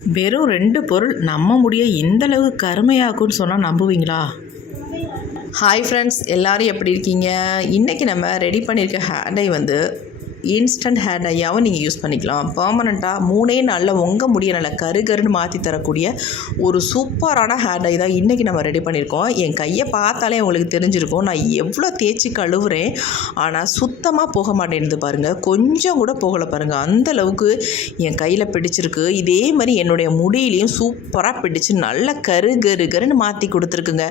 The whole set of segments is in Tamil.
வெறும் 2 பொருள் நம்ம முடிய இந்த அளவு கருமையாக்கும்னு சொன்னால் நம்புவீங்களா? ஹாய் ஃப்ரெண்ட்ஸ், எல்லோரும் எப்படி இருக்கீங்க? இன்றைக்கி நம்ம ரெடி பண்ணியிருக்க ஹேர் டை வந்து இன்ஸ்டன்ட் ஹேர் டையாகவும் நீங்கள் யூஸ் பண்ணிக்கலாம். பெர்மனண்ட்டாக 3 நாளில் உங்கள் முடிய நல்லா கருன்னு மாற்றி தரக்கூடிய ஒரு சூப்பரான ஹேர் டை தான் இன்றைக்கி நம்ம ரெடி பண்ணியிருக்கோம். என் கையை பார்த்தாலே உங்களுக்கு தெரிஞ்சிருக்கும் நான் எவ்வளோ தேய்ச்சி கழுவுறேன், ஆனால் சுத்தமாக போக மாட்டேன்து பாருங்கள். கொஞ்சம் கூட போகலை பாருங்கள், அந்தளவுக்கு என் கையில் பிடிச்சிருக்கு. இதே மாதிரி என்னுடைய முடியிலையும் சூப்பராக பிடிச்சி நல்லா கருன்னு மாற்றி கொடுத்துருக்குங்க.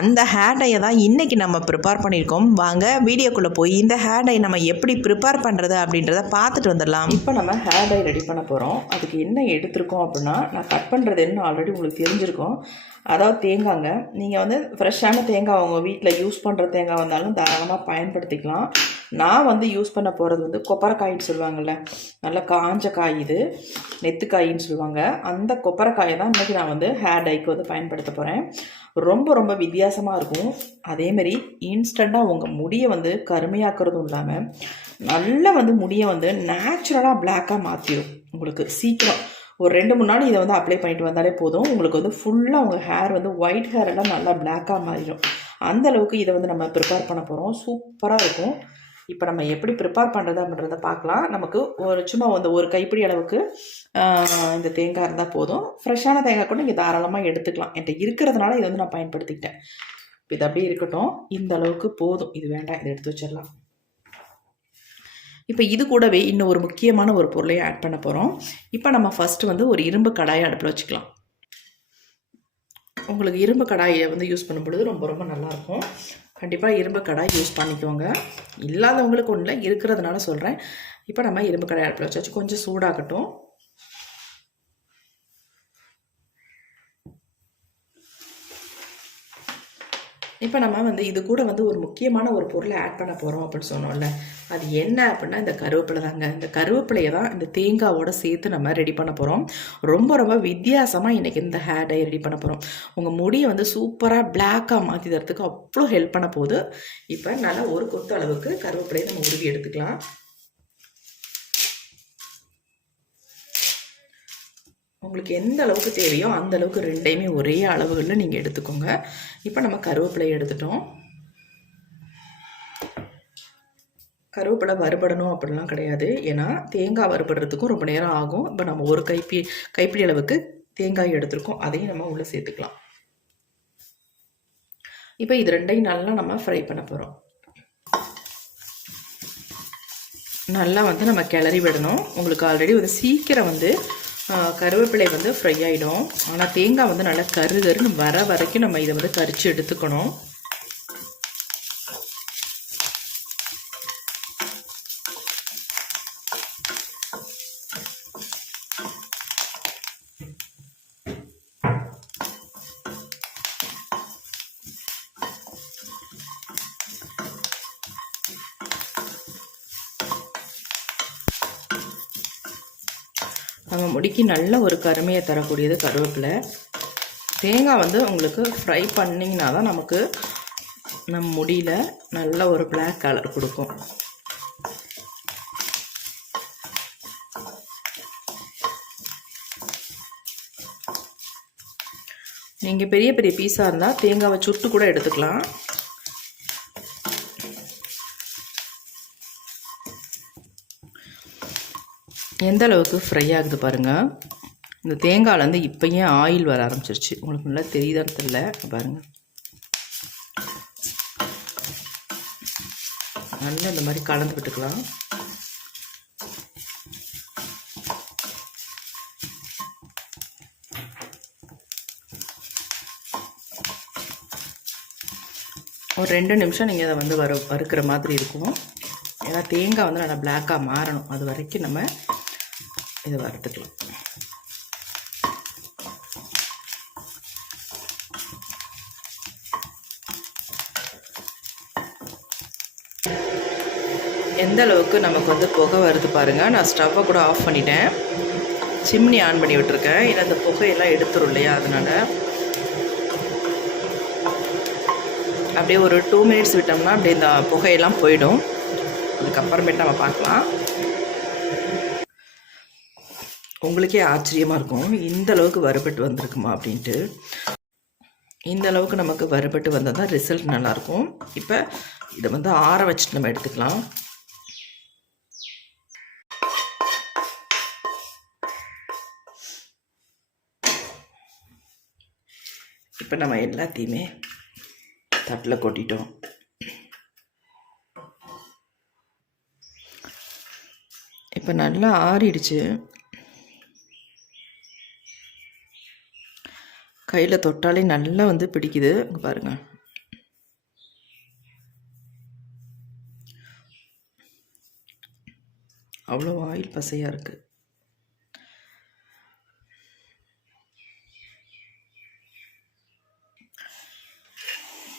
அந்த ஹேர் டையை தான் இன்றைக்கி நம்ம ப்ரிப்பேர் பண்ணியிருக்கோம். வாங்க வீடியோக்குள்ளே போய் இந்த ஹேர் டை நம்ம எப்படி ப்ரிப்பேர் பண்ணுறது அப்படின்றத பார்த்துட்டு வந்துடலாம். இப்போ நம்ம ஹேர் டை ரெடி பண்ண போகிறோம். அதுக்கு என்ன எடுத்துருக்கோம் அப்படின்னா, நான் கட் பண்ணுறது என்ன ஆல்ரெடி உங்களுக்கு தெரிஞ்சிருக்கும். அதாவது தேங்காய்ங்க. நீங்கள் வந்து ஃப்ரெஷ்ஷான தேங்காய் உங்கள் வீட்டில் யூஸ் பண்ணுற தேங்காய் வந்தாலும் தாராளமாக பயன்படுத்திக்கலாம். நான் வந்து யூஸ் பண்ண போகிறது வந்து கொப்பரைக்காயின்னு சொல்லுவாங்கள்ல, நல்லா காஞ்ச காய், இது நெத்துக்காயின்னு சொல்லுவாங்க. அந்த கொப்பரைக்காயை தான் இன்றைக்கி நான் வந்து ஹேர் டைக்கு வந்து பயன்படுத்த போகிறேன். ரொம்ப வித்தியாசமாக இருக்கும். அதேமாரி இன்ஸ்டண்ட்டாக உங்கள் முடியை வந்து கருமையாக்குறதும் இல்லாமல் நல்லா வந்து முடியை வந்து நேச்சுரலாக பிளாக்காக மாற்றிடும். உங்களுக்கு சீக்கிரம் ஒரு 2-3 நாள் இதை வந்து அப்ளை பண்ணிட்டு வந்தாலே போதும். உங்களுக்கு வந்து ஃபுல்லாக உங்கள் ஹேர் வந்து ஒயிட் ஹேர் எல்லாம் நல்லா பிளாக்காக மாறிடும். அந்தளவுக்கு இதை வந்து நம்ம ப்ரிப்பேர் பண்ண போகிறோம். சூப்பராக இருக்கும். இப்போ நம்ம எப்படி ப்ரிப்பேர் பண்ணுறது அப்படின்றத பார்க்கலாம். நமக்கு சும்மா வந்து ஒரு கைப்பிடி அளவுக்கு இந்த தேங்காய் இருந்தால் போதும். ஃப்ரெஷ்ஷான தேங்காய் கூட நீங்கள் தாராளமாக எடுத்துக்கலாம். என்கிட்ட இருக்கிறதுனால இதை வந்து நான் பயன்படுத்திக்கிட்டேன். இப்போ இது அப்படியே இருக்கட்டும். இந்த அளவுக்கு போதும், இது வேண்டாம், இதை எடுத்து வச்சிடலாம். இப்போ இது கூடவே இன்னும் ஒரு முக்கியமான ஒரு பொருளையும் ஆட் பண்ண போகிறோம். இப்போ நம்ம ஃபஸ்ட்டு வந்து ஒரு இரும்பு கடாயை அடுப்பில் வச்சுக்கலாம். உங்களுக்கு இரும்பு கடாயை வந்து யூஸ் பண்ணும்பொழுது ரொம்ப நல்லாயிருக்கும். கண்டிப்பாக இரும்பு கடாய் யூஸ் பண்ணிக்கோங்க. இல்லாதவங்களுக்கு ஒன்றும் இல்லை, இருக்கிறதுனால சொல்கிறேன். இப்போ நம்ம இரும்பு கடாய் அடுப்பில் வச்சாச்சு. கொஞ்சம் சூடாகட்டும். இப்போ நம்ம வந்து இது கூட வந்து ஒரு முக்கியமான ஒரு பொருளை ஆட் பண்ண போகிறோம் அப்படின்னு சொன்னோம்ல, அது என்ன அப்படின்னா இந்த கருவேப்பிலை தாங்க. இந்த கருவேப்பிலையை தான் இந்த தேங்காவோட சேர்த்து நம்ம ரெடி பண்ண போகிறோம். ரொம்ப வித்தியாசமாக இன்றைக்கி இந்த ஹேர் டை ரெடி பண்ண போகிறோம். உங்கள் முடியை வந்து சூப்பராக பிளாக்காக மாற்றி தரத்துக்கு அவ்வளோ ஹெல்ப் பண்ண போகுது. இப்போ நல்லா ஒரு கொத்து அளவுக்கு கருவேப்பிலையை நம்ம உருவி எடுத்துக்கலாம். உங்களுக்கு எந்த அளவுக்கு தேவையோ அந்த அளவுக்கு 2யுமே ஒரே அளவுகளில் நீங்கள் எடுத்துக்கோங்க. இப்போ நம்ம கருவேப்பிலையை எடுத்துட்டோம். கருவேப்பிலை வறுபடணும் அப்படிலாம் கிடையாது, ஏன்னா தேங்காய் வறுபடுறதுக்கும் ரொம்ப நேரம் ஆகும். இப்போ நம்ம ஒரு கைப்பிடி அளவுக்கு தேங்காய் எடுத்துருக்கோம், அதையும் நம்ம உள்ளே சேர்த்துக்கலாம். இப்போ இது 2யும் நல்லா நம்ம ஃப்ரை பண்ண போகிறோம். நல்லா வந்து நம்ம கிளறி விடணும். உங்களுக்கு ஆல்ரெடி வந்து சீக்கிரம் வந்து கருவேப்பிலை வந்து ஃப்ரை ஆகிடும். ஆனால் தேங்காய் வந்து நல்லா கருன்னு வர வரைக்கும் நம்ம இதை வந்து கரிச்சு எடுத்துக்கணும். நம்ம முடிக்கு நல்ல ஒரு கருமையை தரக்கூடியது கருவேப்பிலை. தேங்காய் வந்து உங்களுக்கு ஃப்ரை பண்ணிங்கன்னா தான் நமக்கு நம்ம முடியில் நல்ல ஒரு பிளாக் கலர் கொடுக்கும். நீங்கள் பெரிய பீஸாக இருந்தால் தேங்காவை சுட்டு கூட எடுத்துக்கலாம். எந்த அளவுக்கு ஃப்ரை ஆகுது பாருங்கள். இந்த தேங்காயிலேருந்து இப்போயே ஆயில் வர ஆரம்பிச்சிருச்சு. உங்களுக்கு நல்லா தெரியுதான்னு தெரியல, பாருங்கள். நல்லா இந்த மாதிரி கலந்து விட்டுக்கலாம். ஒரு 2 நிமிஷம் நீங்கள் அதை வந்து வறுக்கிற மாதிரி இருக்கும். ஏன்னா தேங்காய் வந்து நல்லா பிளாக்காக மாறணும், அது வரைக்கும் நம்ம இதை வறுத்துக்கலாம். எந்த அளவுக்கு நமக்கு வந்து புகை வருது பாருங்கள். நான் ஸ்டவ்வை கூட ஆஃப் பண்ணிட்டேன், சிம்னி ஆன் பண்ணி விட்டுருக்கேன். ஏன்னா அந்த புகையெல்லாம் எடுத்துரும் இல்லையா, அதனால் அப்படியே ஒரு 2 மினிட்ஸ் விட்டோம்னா அப்படியே இந்த புகையெல்லாம் போயிடும். அதுக்கப்புறமேட்டு நம்ம பார்க்கலாம். உங்களுக்கே ஆச்சரியமாக இருக்கும், இந்த அளவுக்கு வறுபட்டு வந்திருக்குமா அப்படின்ட்டு. இந்த அளவுக்கு நமக்கு வறுபட்டு வந்தால் தான் ரிசல்ட் நல்லாயிருக்கும். இப்போ இதை வந்து ஆற வச்சுட்டு நம்ம எடுத்துக்கலாம். இப்போ நம்ம எல்லாத்தையுமே தட்டில் கொட்டிட்டோம். இப்போ நல்லா ஆறிடுச்சு. கையில் தொட்டாலே நல்லா வந்து பிடிக்குது. பாருங்கள், அவ்வளோ ஆயில் பசையாக இருக்குது.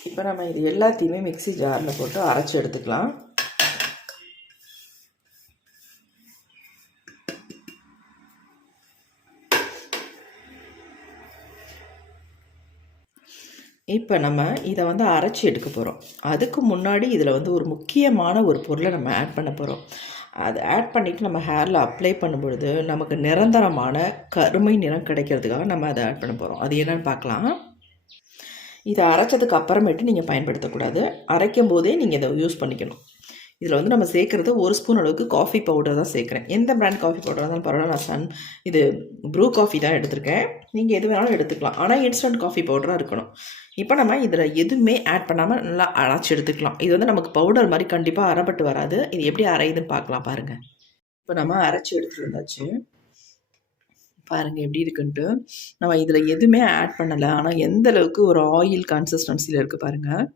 இப்போ நம்ம இது எல்லாத்தையுமே மிக்ஸி ஜாரில் போட்டு அரைச்சி எடுத்துக்கலாம். இப்போ நம்ம இதை வந்து அரைச்சி எடுக்க போகிறோம். அதுக்கு முன்னாடி இதில் வந்து ஒரு முக்கியமான ஒரு பொருளை நம்ம ஆட் பண்ண போகிறோம். அதை ஆட் பண்ணிவிட்டு நம்ம ஹேரில் அப்ளை பண்ணும்பொழுது நமக்கு நிரந்தரமான கருமை நிறம் கிடைக்கிறதுக்காக நம்ம அதை ஆட் பண்ண போகிறோம். அது என்னென்னு பார்க்கலாம். இதை அரைச்சதுக்கு அப்புறமேட்டு நீங்கள் பயன்படுத்தக்கூடாது. அரைக்கும் போதே நீங்கள் இதை யூஸ் பண்ணிக்கணும். இதில் வந்து நம்ம சேர்க்குறது 1 ஸ்பூன் அளவுக்கு காஃபி பவுடர் தான் சேர்க்குறேன். எந்த பிராண்ட் காஃபி பவுடராக இருந்தாலும் பரவாயில்ல. நான் இது ப்ரூ காஃபி தான் எடுத்திருக்கேன். நீங்கள் எது வேணாலும் எடுத்துக்கலாம், ஆனால் இன்ஸ்டன்ட் காஃபி பவுடராக இருக்கணும். இப்போ நம்ம இதில் எதுவுமே ஆட் பண்ணாமல் நல்லா அரைச்சி எடுத்துக்கலாம். இது வந்து நமக்கு பவுடர் மாதிரி கண்டிப்பாக அரைப்பட்டு வராது. இது எப்படி அரையுதுன்னு பார்க்கலாம் பாருங்கள். இப்போ நம்ம அரைச்சி எடுத்துகிட்டு இருந்தாச்சு. பாருங்கள் எப்படி இருக்குன்ட்டு. நம்ம இதில் எதுவுமே ஆட் பண்ணலை, ஆனால் எந்த அளவுக்கு ஒரு ஆயில் கன்சிஸ்டன்சியில் இருக்குது பாருங்கள்.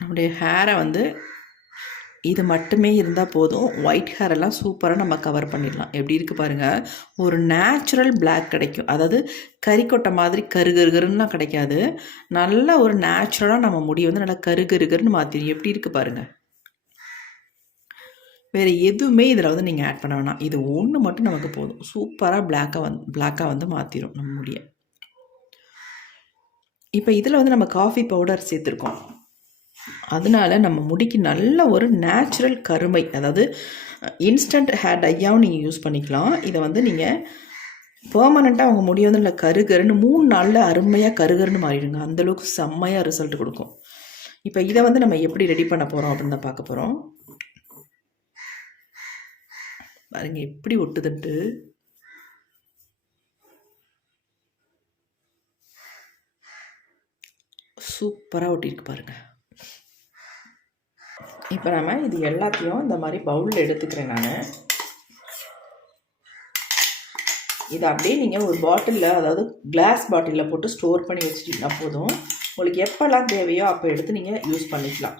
நம்முடைய ஹேரை வந்து இது மட்டுமே இருந்தால் போதும். ஒயிட் ஹேரெல்லாம் சூப்பராக நம்ம கவர் பண்ணிடலாம். எப்படி இருக்குது பாருங்கள். ஒரு நேச்சுரல் பிளாக் கிடைக்கும். அதாவது கறிக்கொட்டை மாதிரி கருகருகருன்னா கிடைக்காது. நல்ல ஒரு நேச்சுரலாக நம்ம முடி வந்து நல்லா கருகருகருன்னு மாற்றிடும். எப்படி இருக்குது பாருங்கள். வேறு எதுவுமே இதில் வந்து நீங்கள் ஆட் பண்ண வேணாம். இது ஒன்று மட்டும் நமக்கு போதும். சூப்பராக பிளாக்காக வந்து மாற்றிடும் நம்ம முடியை. இப்போ இதில் வந்து நம்ம காஃபி பவுடர் சேர்த்துருக்கோம். அதனால நம்ம முடிக்கு நல்ல ஒரு நேச்சுரல் கருமை, அதாவது இன்ஸ்டன்ட் ஹேர் டையாகவும் நீங்கள் யூஸ் பண்ணிக்கலாம். இதை வந்து நீங்கள் பெர்மனெண்ட்டாக உங்கள் முடி வந்து இல்லை கருகருன்னு 3 நாளில் அருமையாக கருகருன்னு மாறிடுங்க. அந்தளவுக்கு செம்மையாக ரிசல்ட் கொடுக்கும். இப்போ இதை வந்து நம்ம எப்படி ரெடி பண்ண போகிறோம் அப்படின்னு தான் பார்க்க போகிறோம். பாருங்க எப்படி ஒட்டுதுன்ட்டு. சூப்பராக ஒட்டியிருக்கு பாருங்கள். இப்போ நம்ம இது எல்லாத்தையும் இந்த மாதிரி பவுலில் எடுத்துக்கிறேன் நான். இதை அப்படியே நீங்கள் ஒரு பாட்டிலில், அதாவது கிளாஸ் பாட்டிலில் போட்டு ஸ்டோர் பண்ணி வச்சுட்டிங்கன்னா போதும். உங்களுக்கு எப்போல்லாம் தேவையோ அப்போ எடுத்து நீங்கள் யூஸ் பண்ணிக்கலாம்.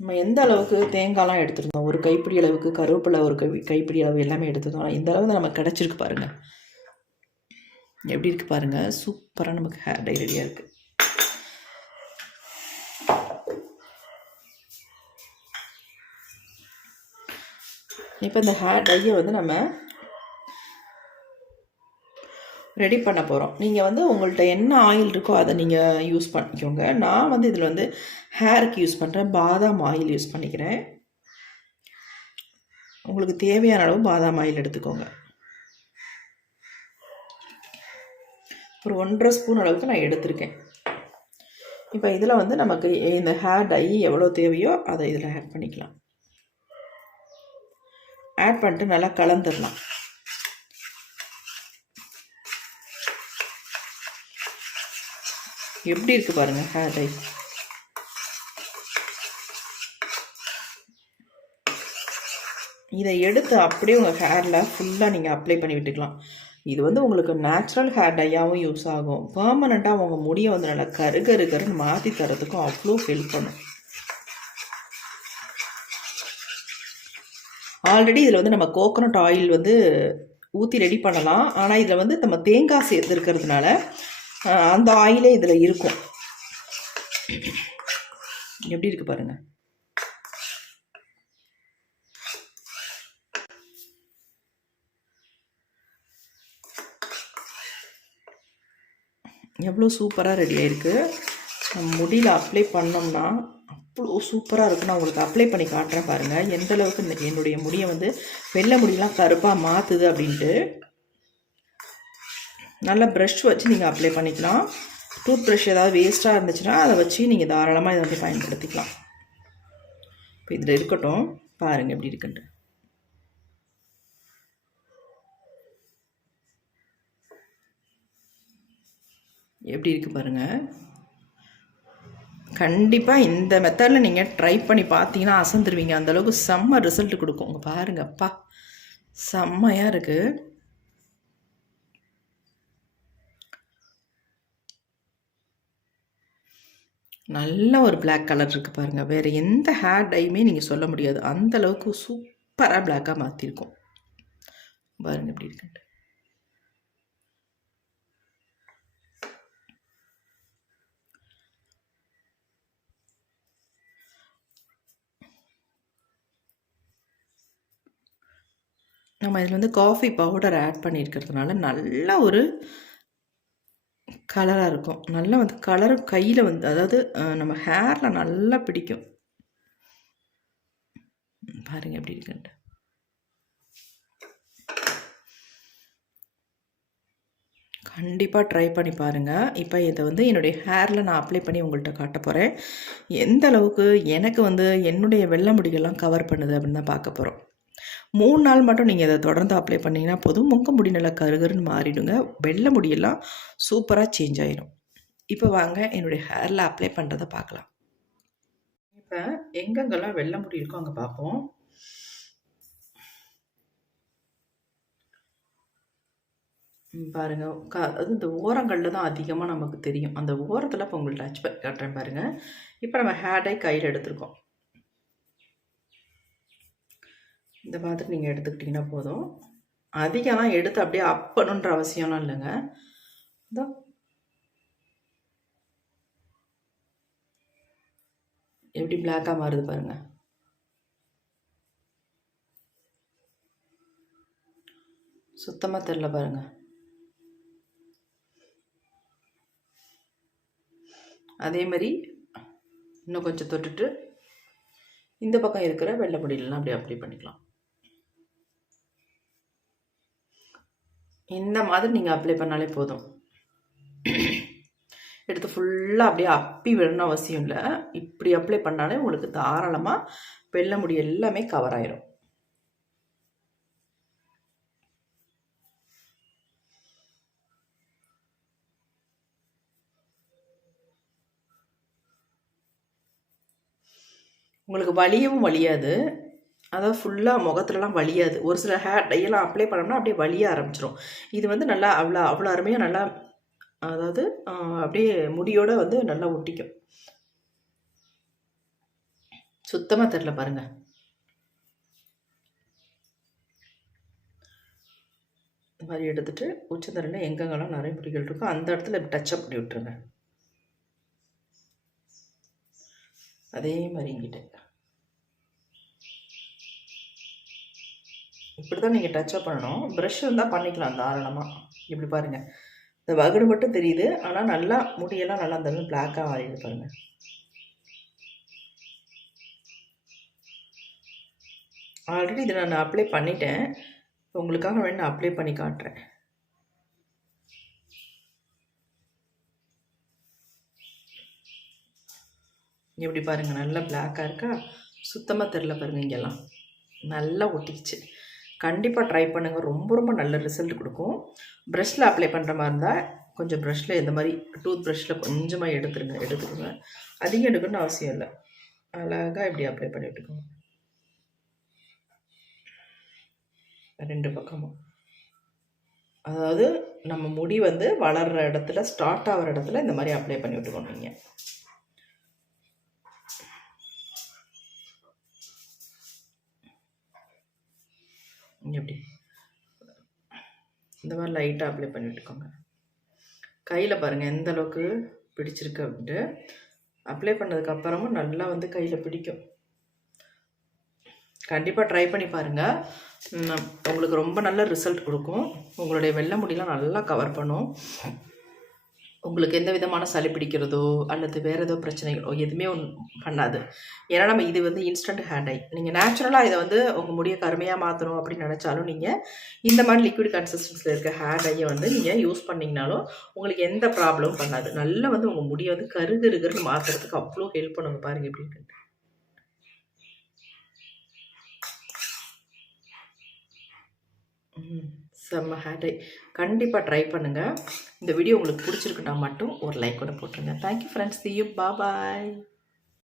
நம்ம எந்த அளவுக்கு தேங்காய்லாம் எடுத்துருந்தோம், ஒரு கைப்பிடி அளவுக்கு கருவேப்பிலை, ஒரு கைப்பிடி அளவு எல்லாமே எடுத்துருந்தோம். இந்த அளவு நமக்கு கிடச்சிருக்கு பாருங்கள். எப்படி இருக்குது பாருங்கள். சூப்பராக நமக்கு ஹேர் டை ரெடியாக இருக்குது. இப்போ இந்த ஹேர் டையை வந்து நம்ம ரெடி பண்ண போகிறோம். நீங்கள் வந்து உங்கள்கிட்ட என்ன ஆயில் இருக்கோ அதை நீங்கள் யூஸ் பண்ணிக்கோங்க. நான் வந்து இதில் வந்து ஹேருக்கு யூஸ் பண்ணுறேன். பாதாம் ஆயில் யூஸ் பண்ணிக்கிறேன். உங்களுக்கு தேவையான அளவு பாதாம் ஆயில் எடுத்துக்கோங்க. ஒரு 1.5 ஸ்பூன் அளவுக்கு நான் எடுத்திருக்கேன். இப்போ இதில் வந்து நமக்கு இந்த ஹேர் டை எவ்வளோ தேவையோ அதை இதில் ஆட் பண்ணிக்கலாம். ஆட் பண்ணிட்டு நல்லா கலந்துடலாம். எப்படி இருக்குது பாருங்கள் ஹேர் டை. இதை எடுத்து அப்படியே உங்கள் ஹேரில் ஃபுல்லாக நீங்கள் அப்ளை பண்ணி விட்டுக்கலாம். இது வந்து உங்களுக்கு நேச்சுரல் ஹேர் டையாகவும் யூஸ் ஆகும். பெர்மனெண்ட்டாக உங்கள் முடியை வந்து நல்லா கருகருன்னு மாற்றி தரதுக்கும் அவ்வளோ ஹெல்ப் பண்ணும். ஆல்ரெடி இதில் வந்து நம்ம கோகோனட் ஆயில் வந்து ஊற்றி ரெடி பண்ணலாம். ஆனால் இதில் வந்து நம்ம தேங்காய் சேர்த்துருக்கிறதுனால அந்த ஆயிலே இதில் இருக்கும். எப்படி இருக்குது பாருங்கள். எவ்வளோ சூப்பராக ரெடி ஆகிருக்கு. நம்ம முடியில் அப்ளை பண்ணோம்னா அவ்வளோ சூப்பராக இருக்கும். நான் உங்களுக்கு அப்ளை பண்ணி காட்டுறேன் பாருங்கள் எந்த அளவுக்கு என்னுடைய முடியை வந்து வெள்ளை முடியெல்லாம் கருப்பாக மாற்றுது அப்படின்ட்டு. நல்லா ப்ரஷ் வச்சு நீங்கள் அப்ளை பண்ணிக்கலாம். டூத் ப்ரஷ் ஏதாவது வேஸ்ட்டாக இருந்துச்சுன்னா அதை வச்சு நீங்கள் தாராளமாக இதை வந்து பயன்படுத்திக்கலாம். இப்போ இதில் இருக்கட்டும், பாருங்கள் எப்படி இருக்குன்ட்டு. எப்படி இருக்குது பாருங்கள். கண்டிப்பாக இந்த மெத்தடில் நீங்கள் ட்ரை பண்ணி பார்த்தீங்கன்னா அசந்துருவீங்க. அந்தளவுக்கு செம்ம ரிசல்ட் கொடுக்கும். உங்கள் பாருங்கள், அப்பா செம்மையாக இருக்குது. நல்ல ஒரு பிளாக் கலர் இருக்குது பாருங்கள். வேறு எந்த ஹேர் டையுமே நீங்கள் சொல்ல முடியாது, அந்தளவுக்கு சூப்பராக பிளாக்காக மாற்றிருக்கும். பாருங்கள் எப்படி இருக்குன்ட்டு. நம்ம இதில் வந்து காஃபி பவுடர் ஆட் பண்ணியிருக்கிறதுனால நல்ல ஒரு கலராக இருக்கும். நல்லா வந்து கலரும் கையில் வந்து, அதாவது நம்ம ஹேரில் நல்லா பிடிக்கும். பாருங்கள் எப்படி இருக்குன்ட்டு. கண்டிப்பாக ட்ரை பண்ணி பாருங்கள். இப்போ இதை வந்து என்னுடைய ஹேரில் நான் அப்ளை பண்ணி உங்கள்கிட்ட காட்ட போகிறேன். எந்த அளவுக்கு எனக்கு வந்து என்னுடைய வெள்ளை முடிகள்லாம் கவர் பண்ணுது அப்படின்னு தான் பார்க்க போகிறோம். 3 நாள் மட்டும் நீங்கள் இதை தொடர்ந்து அப்ளை பண்ணிங்கன்னா போதும், உங்கள் முடி நல்லா கருகருன்னு மாறிடுங்க. வெள்ளை முடியெல்லாம் சூப்பராக சேஞ்ச் ஆகிடும். இப்போ வாங்க என்னுடைய ஹேரில் அப்ளை பண்ணுறதை பார்க்கலாம். இப்போ எங்கெங்கெல்லாம் வெள்ளை முடி இருக்கோ அங்கே பார்ப்போம். பாருங்கள், அது இந்த ஓரங்களில் தான் அதிகமாக நமக்கு தெரியும். அந்த ஓரத்தில் இப்போ உங்களுக்கு டச் பண்ணி காட்டுறேன் பாருங்கள். இப்போ நம்ம ஹேர் டை கையில் எடுத்துருக்கோம். இந்த மாதிரி நீங்கள் எடுத்துக்கிட்டிங்கன்னா போதும். அதிகமாக எடுத்து அப்படியே அப்பணுன்ற அவசியம்லாம் இல்லைங்க. இதோ எப்படி பிளாக்காக மாறுது பாருங்கள். சுத்தமாக தெரில பாருங்கள். அதே மாதிரி இன்னும் கொஞ்சம் தொட்டுட்டு இந்த பக்கம் இருக்கிற வெள்ளை முடியலாம் அப்படியே அப்ளை பண்ணிக்கலாம். இந்த மாதிரி நீங்கள் அப்ளை பண்ணாலே போதும். எடுத்து ஃபுல்லாக அப்படியே அப்பி விடணும் அவசியம் இல்லை. இப்படி அப்ளை பண்ணாலே உங்களுக்கு தாராளமாக வெள்ளை முடி எல்லாமே கவர் ஆயிரும். உங்களுக்கு வலியவும் வலியாது, அதாவது ஃபுல்லாக முகத்துலலாம் வலியாது. ஒரு சில ஹேர் டையெல்லாம் அப்ளை பண்ணோம்னா அப்படியே வலிய ஆரம்பிச்சிடும். இது வந்து நல்லா அவ்வளோ அருமையாக நல்லா, அதாவது அப்படியே முடியோடு வந்து நல்லா ஒட்டிக்கும். சுத்தமாக தெரில பாருங்கள். இந்த மாதிரி எடுத்துகிட்டு உச்சந்தலையில் எங்கெங்கெல்லாம் நிறைய முடிகள் இருக்கோ அந்த இடத்துல டச்சப் பண்ணி விட்டுருங்க. அதே மாதிரி இங்கிட்ட இப்படி தான் நீங்கள் டச்சப் பண்ணணும். ப்ரஷ் இருந்தால் பண்ணிக்கலாம் தாராளமாக. இப்படி பாருங்கள், இந்த வகுடு மட்டும் தெரியுது, ஆனால் நல்லா முடியெல்லாம் நல்லா அந்த பிளாக்காக மாறிடுது பாருங்கள். ஆல்ரெடி இதை நான் அப்ளை பண்ணிட்டேன், உங்களுக்காக வேணும் அப்ளை பண்ணி காட்டுறேன். எப்படி பாருங்கள், நல்லா பிளாக்காக இருக்கா, சுத்தமாக தெரில பாருங்கள். இங்கெல்லாம் நல்லா ஒட்டிக்கிச்சு. கண்டிப்பாக ட்ரை பண்ணுங்கள், ரொம்ப ரொம்ப நல்ல ரிசல்ட் கொடுக்கும். ப்ரஷ்ஷில் அப்ளை பண்ணுற மாதிரி இருந்தால் கொஞ்சம் ப்ரஷ்ஷில் இந்த மாதிரி டூத் ப்ரஷ்ஷில் கொஞ்சமாக எடுத்துக்கோங்க. அதிகம் எடுக்கணும்னு அவசியம் இல்லை. அழகாக இப்படி அப்ளை பண்ணி விட்டுக்கோங்க ரெண்டு பக்கமும். அதாவது நம்ம முடி வந்து வளர்கிற இடத்துல, ஸ்டார்ட் ஆகிற இடத்துல இந்த மாதிரி அப்ளை பண்ணி விட்டுக்கணும். நீங்கள் எப்படி இந்த மாதிரி லைட்டாக அப்ளை பண்ணி விட்டுக்கோங்க. கையில் பாருங்கள் எந்த அளவுக்கு பிடிச்சிருக்கு அப்படின்ட்டு. அப்ளை பண்ணதுக்கப்புறமும் நல்லா வந்து கையில் பிடிக்கும். கண்டிப்பாக ட்ரை பண்ணி பாருங்கள், உங்களுக்கு ரொம்ப நல்ல ரிசல்ட் கொடுக்கும். உங்களுடைய வெள்ளை முடியெலாம் நல்லா கவர் பண்ணும். உங்களுக்கு எந்த விதமான சளி பிடிக்கிறதோ அல்லது வேறு ஏதோ பிரச்சனைகளோ எதுவுமே பண்ணாது. ஏன்னா நம்ம இது வந்து இன்ஸ்டன்ட் ஹேர் டை. நீங்கள் நேச்சுரலாக இதை வந்து உங்கள் முடியை கருமையாக மாற்றணும் அப்படின்னு நினச்சாலும் நீங்கள் இந்த மாதிரி லிக்விட் கன்சிஸ்டன்சியில் இருக்க ஹேர் டையை வந்து நீங்கள் யூஸ் பண்ணிங்கனாலும் உங்களுக்கு எந்த ப்ராப்ளமும் பண்ணாது. நல்லா வந்து உங்கள் முடியை வந்து கருகருன்னு மாற்றுறதுக்கு அவ்வளோ ஹெல்ப் பண்ணுங்க. பாருங்கள் எப்படி இருக்குன்ட்டு. செம்ம ஹேர் டை. கண்டிப்பாக ட்ரை பண்ணுங்கள். இந்த வீடியோ உங்களுக்கு பிடிச்சிருக்குன்னா மட்டும் ஒரு லைக் கூட போட்டுருங்க. Thank you friends. See you. Bye bye.